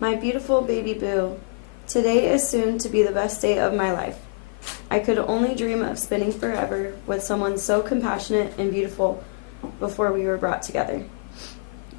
My beautiful baby boo, today is soon to be the best day of my life. I could only dream of spending forever with someone so compassionate and beautiful before we were brought together.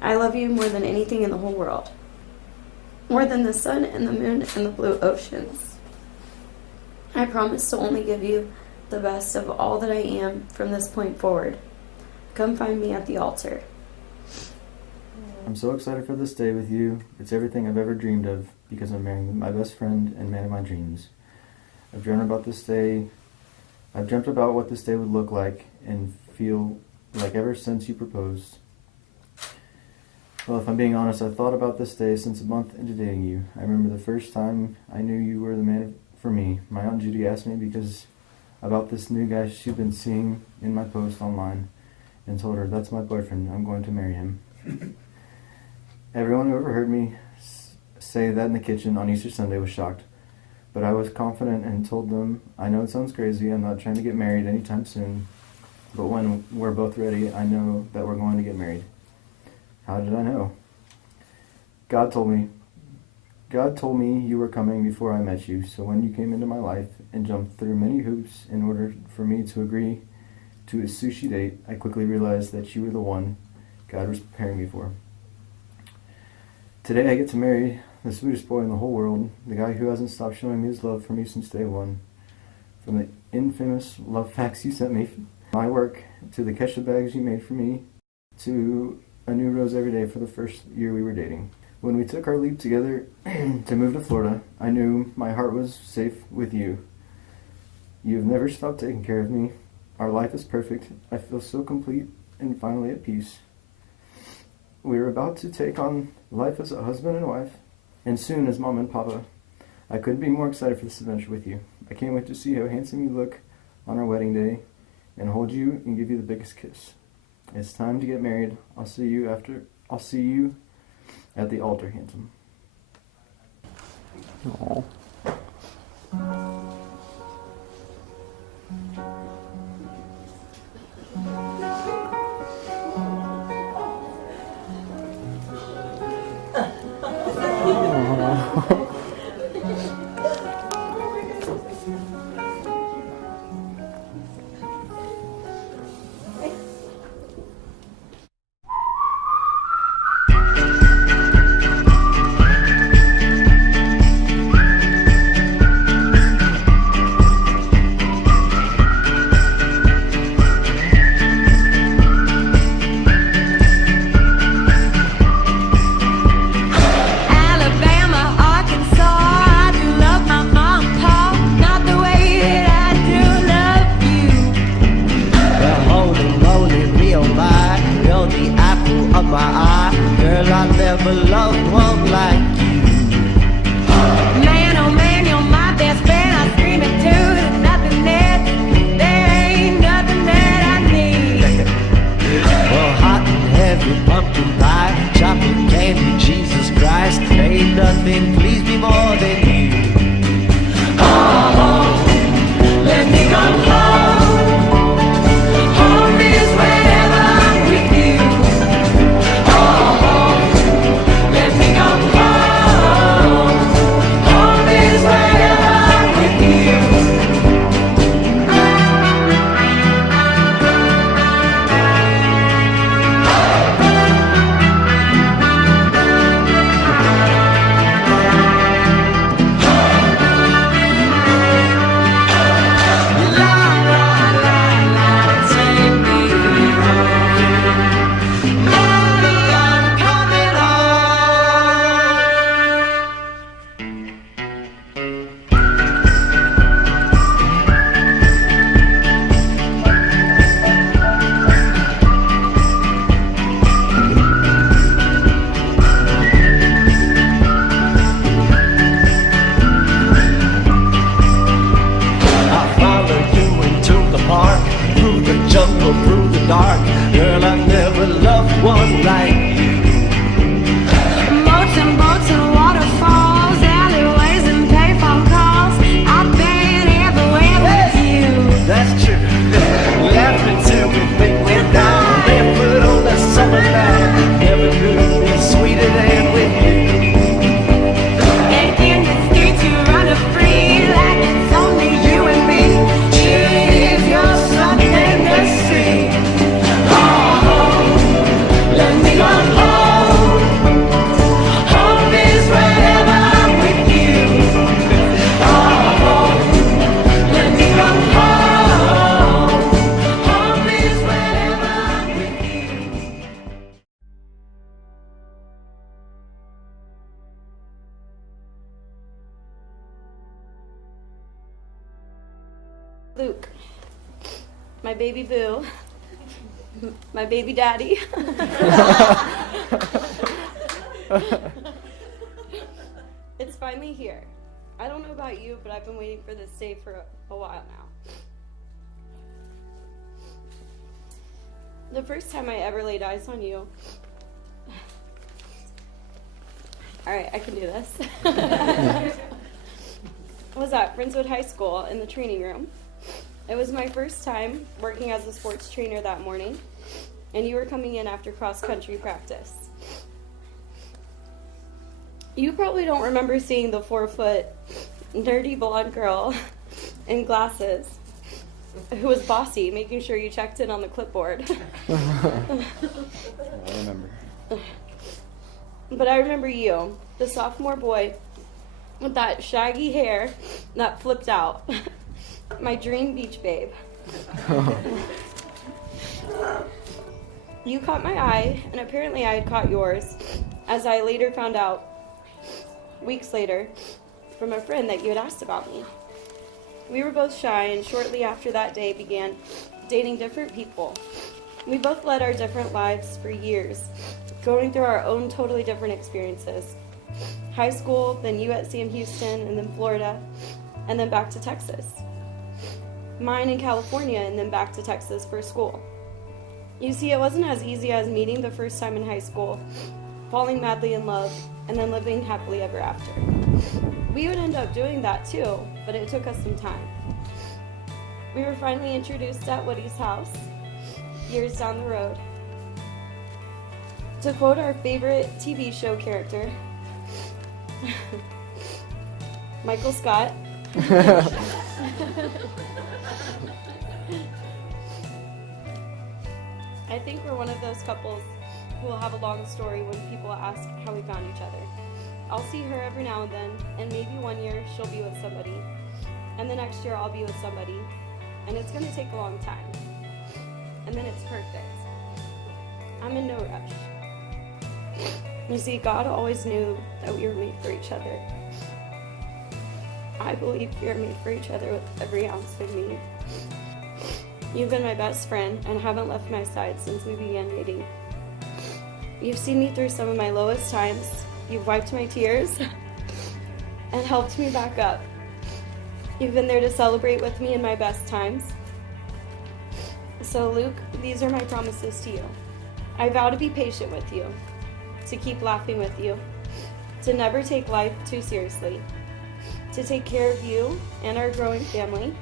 I love you more than anything in the whole world. More than the sun and the moon and the blue oceans. I promise to only give you the best of all that I am from this point forward. Come find me at the altar. I'm so excited for this day with you. It's everything I've ever dreamed of because I'm marrying my best friend and man of my dreams. I've dreamt about this day. I've dreamt about what this day would look like and feel like ever since you proposed. Well, if I'm being honest, I've thought about this day since a month into dating you. I remember the first time I knew you were the man for me. My Aunt Judy asked me because about this new guy she'd been seeing in my post online and told her, "That's my boyfriend, I'm going to marry him." Everyone who ever heard me say that in the kitchen on Easter Sunday was shocked, but I was confident and told them, "I know it sounds crazy, I'm not trying to get married anytime soon, but when we're both ready, I know that we're going to get married." How did I know? God told me. God told me you were coming before I met you, so when you came into my life and jumped through many hoops in order for me to agree to a sushi date, I quickly realized that you were the one God was preparing me for. Today I get to marry the sweetest boy in the whole world, the guy who hasn't stopped showing me his love for me since day one. From the infamous love facts you sent me, my work, to the ketchup bags you made for me, to a new rose every day for the first year we were dating. When we took our leap together to move to Florida, I knew my heart was safe with you. You have never stopped taking care of me. Our life is perfect. I feel so complete and finally at peace. We are about to take on life as a husband and wife, and soon as mom and papa. I couldn't be more excited for this adventure with you. I can't wait to see how handsome you look on our wedding day and hold you and give you the biggest kiss. It's time to get married. I'll see you at the altar, handsome. Aww. Luke, my baby boo, my baby daddy. It's finally here. I don't know about you, but I've been waiting for this day for a while now. The first time I ever laid eyes on you. Alright, I can do this. Was at Friendswood High School in the training room. It was my first time working as a sports trainer that morning, and you were coming in after cross-country practice. You probably don't remember seeing the 4-foot, nerdy blonde girl in glasses who was bossy, making sure you checked in on the clipboard. I remember. But I remember you, the sophomore boy with that shaggy hair that flipped out. My dream beach babe. You caught my eye, and apparently I had caught yours, as I later found out, weeks later, from a friend that you had asked about me. We were both shy, and shortly after that day began dating different people. We both led our different lives for years, going through our own totally different experiences. High school, then you at Sam Houston, and then Florida, and then back to Texas. Mine in California, and then back to Texas for school. You see, it wasn't as easy as meeting the first time in high school, falling madly in love, and then living happily ever after. We would end up doing that too, but it took us some time. We were finally introduced at Woody's house, years down the road. To quote our favorite TV show character, Michael Scott, I think we're one of those couples who will have a long story when people ask how we found each other. I'll see her every now and then, and maybe one year she'll be with somebody, and the next year I'll be with somebody, and it's going to take a long time. And then it's perfect. I'm in no rush. You see, God always knew that we were made for each other. I believe we are made for each other with every ounce of me. You've been my best friend and haven't left my side since we began dating. You've seen me through some of my lowest times. You've wiped my tears and helped me back up. You've been there to celebrate with me in my best times. So Luke, these are my promises to you. I vow to be patient with you, to keep laughing with you, to never take life too seriously, to take care of you and our growing family,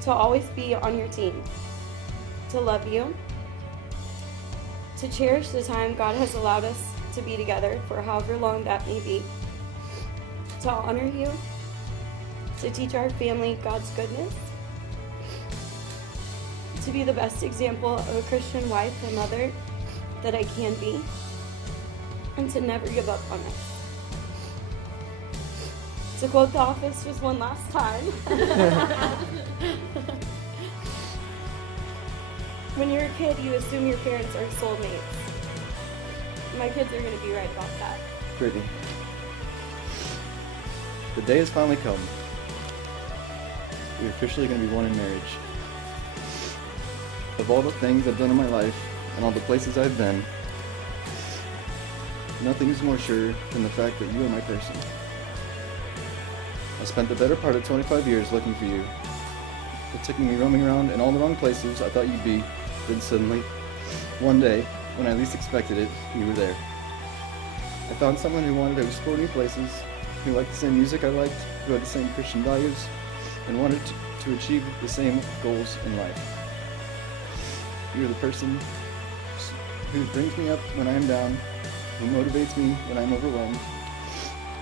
to always be on your team, to love you, to cherish the time God has allowed us to be together for however long that may be, to honor you, to teach our family God's goodness, to be the best example of a Christian wife and mother that I can be, and to never give up on us. To quote The Office just one last time, when you're a kid, you assume your parents are soulmates. My kids are going to be right about that. Brittany, the day has finally come. We're officially going to be one in marriage. Of all the things I've done in my life and all the places I've been, nothing is more sure than the fact that you are my person. I spent the better part of 25 years looking for you. It took me roaming around in all the wrong places I thought you'd be, then suddenly, one day, when I least expected it, you were there. I found someone who wanted to explore new places, who liked the same music I liked, who had the same Christian values, and wanted to achieve the same goals in life. You're the person who brings me up when I am down, who motivates me when I'm overwhelmed,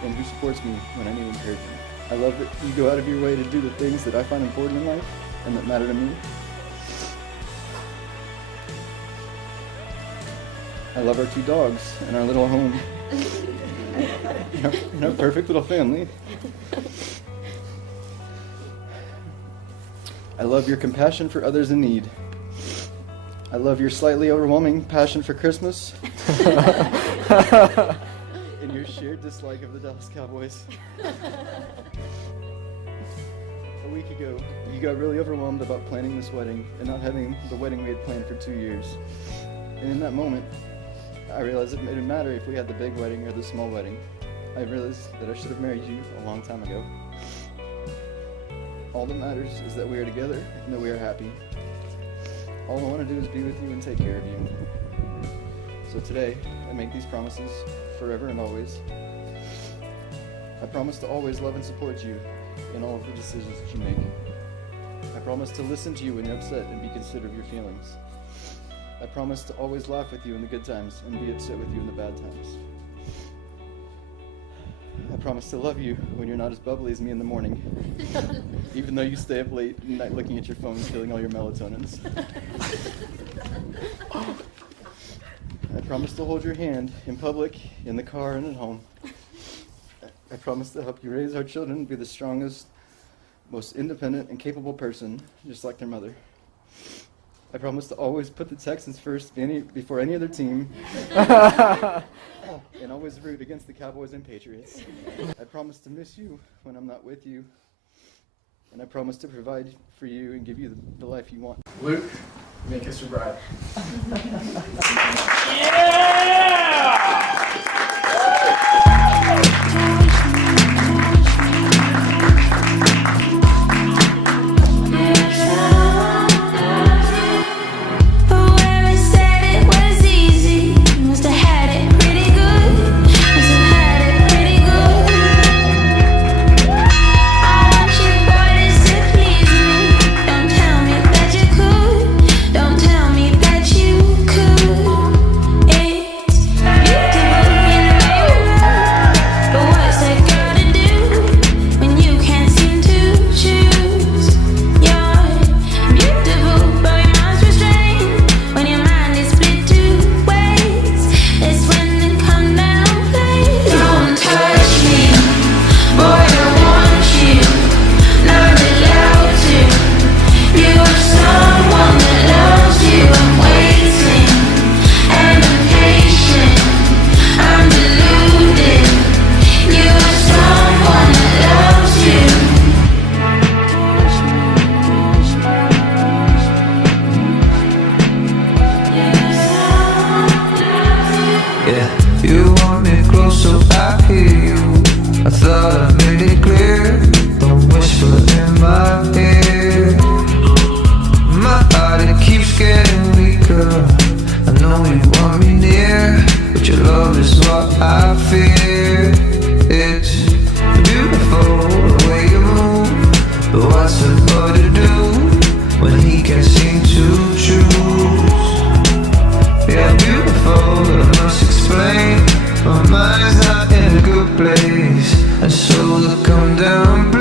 and who supports me when I need encouragement. I love that you go out of your way to do the things that I find important in life and that matter to me. I love our 2 dogs and our little home. and our perfect little family. I love your compassion for others in need. I love your slightly overwhelming passion for Christmas. And your shared dislike of the Dallas Cowboys. I week ago, you got really overwhelmed about planning this wedding and not having the wedding we had planned for 2 years. And in that moment, I realized it didn't matter if we had the big wedding or the small wedding. I realized that I should have married you a long time ago. All that matters is that we are together and that we are happy. All I want to do is be with you and take care of you. So today, I make these promises forever and always. I promise to always love and support you in all of the decisions that you make. I promise to listen to you when you're upset and be considerate of your feelings. I promise to always laugh with you in the good times and be upset with you in the bad times. I promise to love you when you're not as bubbly as me in the morning, even though you stay up late at night looking at your phone, killing all your melatonins. I promise to hold your hand in public, in the car, and at home. I promise to help you raise our children and be the strongest, most independent and capable person, just like their mother. I promise to always put the Texans first before any other team, and always root against the Cowboys and Patriots. I promise to miss you when I'm not with you, and I promise to provide for you and give you the life you want. Luke, make us your bride. You want me close so I hear you. I thought I made it clear. Don't whisper in my ear. My heart, it keeps getting weaker. I know you want me near, but your love is what I fear. It's beautiful the way you move, but what's a boy to do when he can't seem to choose? Yeah, beautiful, but I must explain. My mind's not in a good place, and so look, come down.